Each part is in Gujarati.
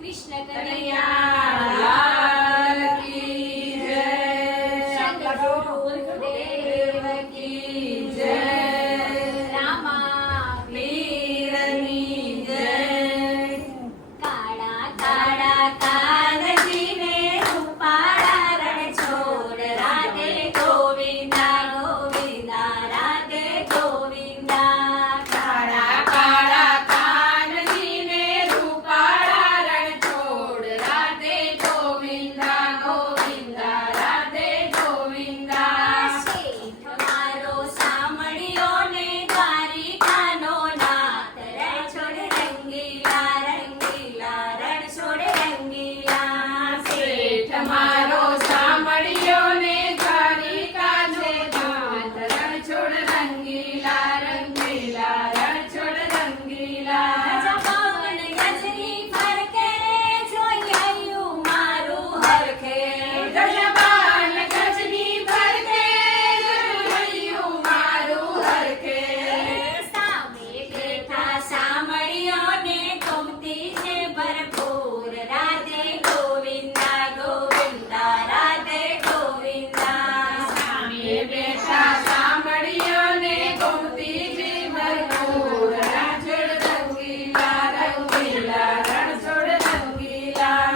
कृष्ण कन्हैया लाल की जय। शंकर देव की जय। रामा वीरनी जय। काळा काळा कानजीने रूपाळा रण छोड राधे गोविंदा गोविंदा राधे गोविंदा। काळा काळा कानजीने रूपाळा रण छोड राधे गोविंदा गोविंदा राधे गोविंदा। શેઠ મારો સામળિયો ને દ્વારિકાનો નાથ રણ છોડ રંગીલા રંગીલા રણ છોડ રંગીલા। શેઠ મારો સામળિયો ને દ્વારિકાનો નાથ રણ છોડ રંગીલા રંગીલા રણ છોડ રંગીલા। જપવન ગજની ફરકે જોઈ આવ્યું મારું હરખે। જપવન ગજની ફરકે જોઈ આવ્યું મારું હરખે। સામે બેઠા સામળિયોને ગમતી છે ભરપૂર રાધે ગોવિંદા ગોવિંદા રાધે ગોવિંદા। સામે બેઠા સામળિયોને ગમતી છે ભરપૂર રણછોડ રંગીલા રંગીલા રણછોડ રંગીલા।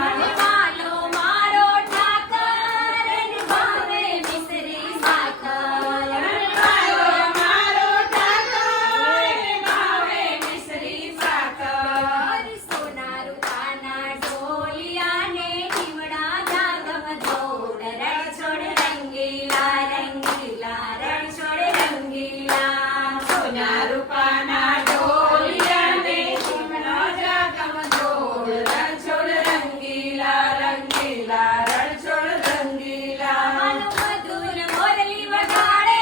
વાલો મારો ઠાકર ને ભાવે મિસરી સાકર। વાલો મારો ઠાકર ને ભાવે મિસરી સાકર। સોના રૂપાના ઢોલિયાને દીવડા જાગમ દોડ રણછોડ રંગીલા રંગીલા રણછોડ રંગીલા। સોના રૂપાના ઢોલિયાને દીવડા જાગમ દોડ રણછોડ રંગીલા રંગીલા રણછોડ રંગીલા। મધુર મોરલી વગાડે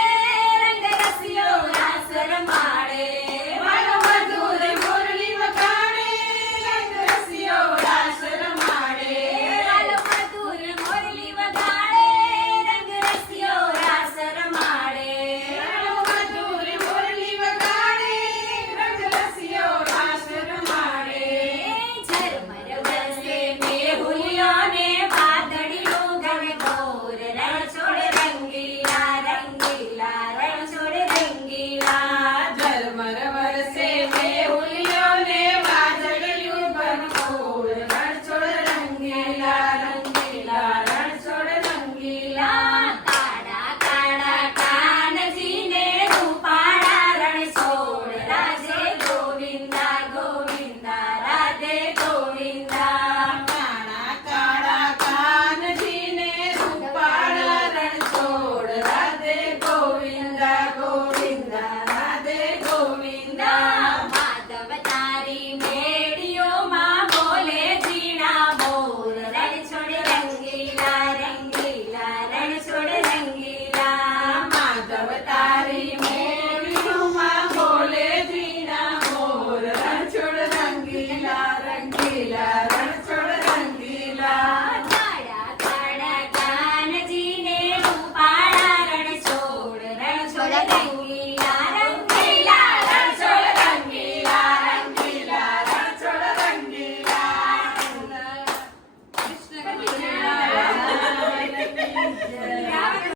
રંગ રસિયો રાસ રમાડે। મધુર મોરલી વગાડે રંગ રસિયો રાસ રમાડે। મધુર મોરલી વગાડે રંગ રસિયો રાસ રમાડે। મધુર મોરલી વગાડે રંગ રસિયો રાસ રમાડે। ઝરમર વરસે મેહુલિયોને વાદળિયું ઘનઘોર રણછોડ રંગીલા રંગીલા રણછોડ રંગીલા। ઝરમર વરસે મેહુલિયોને વાદળિયું ઘનઘોર રણછોડ રંગીલા રંગીલા રણછોડ રંગીલા। કાળા કાળા કાનજીને રૂપાળા રણ છોડ રાધે ગોવિંદા ગોવિંદા રાધે ગોવિંદા। કાળા કાળા કાનજીને રૂપાળા રણ છોડ રાધે ગોવિંદા ગોવિંદા રાધે ગોવિંદા। માધવ તારી મેળીઓમાં બોલે ઝીણા મોર રણછોડ રંગીલા રંગીલા રણછોડ રંગીલા। માધવ તારી મેળીઓમાં બોલે ઝીણા મોર રણછોડ રંગીલા રંગીલા રણછોડ રંગીલા। કાળા કાળા કાનજીને રૂપાળા રણ છોડ રણછોડ રંગીલા